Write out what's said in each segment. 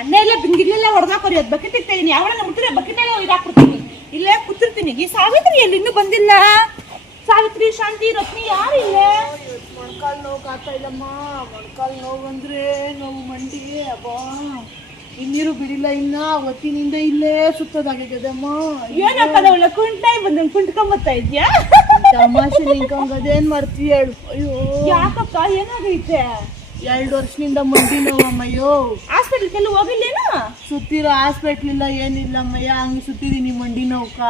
ಅಣ್ಣ ಎಲ್ಲ ಬಿಂದಿಗೆಲ್ಲ ಹೊಡೆದಾಕೋರಿ ಅದು ಬಕೆಟ್ ಇಡ್ತಾ ಇದೀನಿ ಯಾವಳ ಮುಟ್ಟಿದ್ರೆ ಬಕೆಟ್ ಎಲ್ಲ ಇದಾಕ್ಬಿಡ್ತೀನಿ ಇಲ್ಲೇ ಕೂತಿರ್ತೀನಿ ಈ ಸಾವಿತ್ರಿ ಎಲ್ಲಿ ಇನ್ನೂ ಬಂದಿಲ್ಲ ಸಾವಿತ್ರಿ ಶಾಂತಿ ರತ್ನಿ ಯಾರು ಇಲ್ಲೇ ಮೊಣಕಾಲ್ ನೋವು ಕಾಡ್ತಾ ಇಲ್ಲಮ್ಮ ಮೊಣಕಾಲ್ ನೋವು ಅಂದ್ರೆ ನೋವು ಮಂಡಿ ಅಬ್ಬಾ ಇನ್ನೀರು ಬಿಡಿಲ್ಲ ಇನ್ನ ಒತ್ತಿನಿಂದ ಇಲ್ಲೇ ಸುತ್ತದಾಗ್ಯದಮ್ಮ ಏನಾಕದವಳ ಕುಂಟಾಯಿ ಬಂದಂಗ್ ಕುಂಟ್ಕೊಂಬತ್ತಾ ಇದ್ಯಾ ತಮಾಷೆ ನಿಂಕಂಗ್ ಅದೇನ್ ಮಾಡ್ತೀಯ ಹೇಳು ಅಯ್ಯೋ ಯಾಕಕ್ಕ ಏನಾಗೈತೆ 2 ವರ್ಷದಿಂದ ಮಂಡಿ ನೋವಮ್ಮಯ್ಯೋ ಹಾಸ್ಪಿಟಲ್ಗೆಲ್ಲ ಹೋಗಿಲ್ಲೇನು ಸುತ್ತಿರೋ ಹಾಸ್ಪಿಟ್ಲ್ ಇಲ್ಲ ಏನಿಲ್ಲ ಅಮ್ಮಯ್ಯ ಹಂಗೆ ಸುತ್ತಿದೀನಿ ಮಂಡಿ ನೋವ್ಕ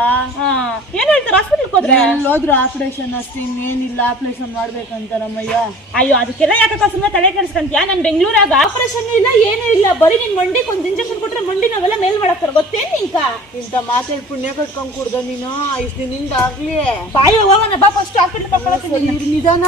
ಏನ್ ಹೇಳ್ತಾರೆ ಹಾಸ್ಪಿಟಲ್ಗೆ ಹೋದ್ರೆ ಎಲ್ಲೋದ್ರು ಆಪರೇಷನ್ ಅಷ್ಟೇ ಇನ್ನೇನಿಲ್ಲ ಆಪರೇಷನ್ ಮಾಡ್ಬೇಕಂತಾರಮ್ಮಯ್ಯ ಅಯ್ಯೋ ಅದಕ್ಕೆಲ್ಲ ಯಾಕಕ್ಕ ಸುಮ್ಮನೆ ತಲೆ ಕೆಡಿಸ್ಕೊಂತೀಯ ನಮ್ ಬೆಂಗಳೂರಾಗ ಆಪರೇಷನ್ ಇಲ್ಲ ಏನೂ ಇಲ್ಲ ಬರೀ ನಿನ್ ಮಂಡಿಗೆ ಒಂದು ಇಂಜೆಕ್ಷನ್ ಕೊಟ್ರೆ ಮಂಡಿ ನಾವೆಲ್ಲ ಮೇಲ್ ಮಾಡಕ್ತಾರ ಗೊತ್ತೇನ್ ನಿಂಕ ಇಂತ ಮಾತಾಡಿ ಪುಣ್ಯ ಕಟ್ಕೊಂಡ್ ಕುಡ್ದ ನೀನು ಇಷ್ಟ ದಿನದಿಂದ ಆಗ್ಲಿ ಬಾಯಿ ಹೋಗೋಣ ಬಾ ಫಸ್ಟ್ ಹಾಸ್ಪಿಟಲ್ ಕರ್ಕೊಂಡು ನಿಧಾನ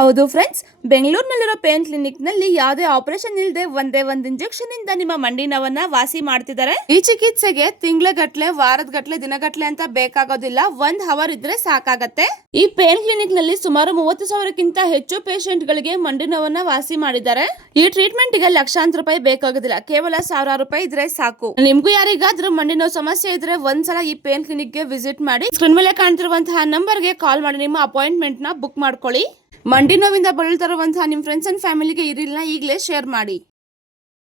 ಹೌದು ಫ್ರೆಂಡ್ಸ್, ಬೆಂಗಳೂರಿನಲ್ಲಿರೋ ಪೇನ್ ಕ್ಲಿನಿಕ್ ನಲ್ಲಿ ಯಾವುದೇ ಆಪರೇಷನ್ ಇಲ್ಲದೆ ಒಂದೇ ಒಂದು ಇಂಜೆಕ್ಷನ್ ಇಂದ ನಿಮ್ಮ ಮಂಡಿ ನೋವನ್ನ ವಾಸಿ ಮಾಡ್ತಿದ್ದಾರೆ. ಈ ಚಿಕಿತ್ಸೆಗೆ ತಿಂಗಳಗಟ್ಲೆ, ವಾರದಗಟ್ಲೆ, ದಿನಗಟ್ಲೆ ಅಂತ ಬೇಕಾಗೋದಿಲ್ಲ. 1 ಅವರ್ ಇದ್ರೆ ಸಾಕಾಗತ್ತೆ. ಈ ಪೇನ್ ಕ್ಲಿನಿಕ್ ನಲ್ಲಿ ಸುಮಾರು 30,000ಕ್ಕಿಂತ ಹೆಚ್ಚು ಪೇಷಂಟ್ ಗಳಿಗೆ ಮಂಡಿ ನೋವನ್ನ ವಾಸಿ ಮಾಡಿದ್ದಾರೆ. ಈ ಟ್ರೀಟ್ಮೆಂಟ್ ಗೆ ಲಕ್ಷಾಂತರ ರೂಪಾಯಿ ಬೇಕಾಗೋದಿಲ್ಲ, ಕೇವಲ 1000 ರೂಪಾಯಿ ಇದ್ರೆ ಸಾಕು. ನಿಮ್ಗೂ ಯಾರಿಗಾದ್ರೂ ಮಂಡಿ ನೋವು ಸಮಸ್ಯೆ ಇದ್ರೆ ಒಂದ್ಸಲ ಈ ಪೇನ್ ಕ್ಲಿನಿಕ್ ಗೆ ವಿಸಿಟ್ ಮಾಡಿ. ಸ್ಕ್ರೀನ್ ಮೇಲೆ ಕಾಣ್ತಿರುವಂತಹ ನಂಬರ್ ಗೆ ಕಾಲ್ ಮಾಡಿ ನಿಮ್ಮ ಅಪಾಯಿಂಟ್ಮೆಂಟ್ ನ ಬುಕ್ ಮಾಡ್ಕೊಳ್ಳಿ. ಮಂಡಿ ನೋವಿಂದ ಬಳಲ್ತಿರುವಂತಹ ನಿಮ್ಮ ಫ್ರೆಂಡ್ಸ್ ಅಂಡ್ ಫ್ಯಾಮಿಲಿಗೆ ಈ ರೀಲ್ನ ಈಗಲೇ ಶೇರ್ ಮಾಡಿ.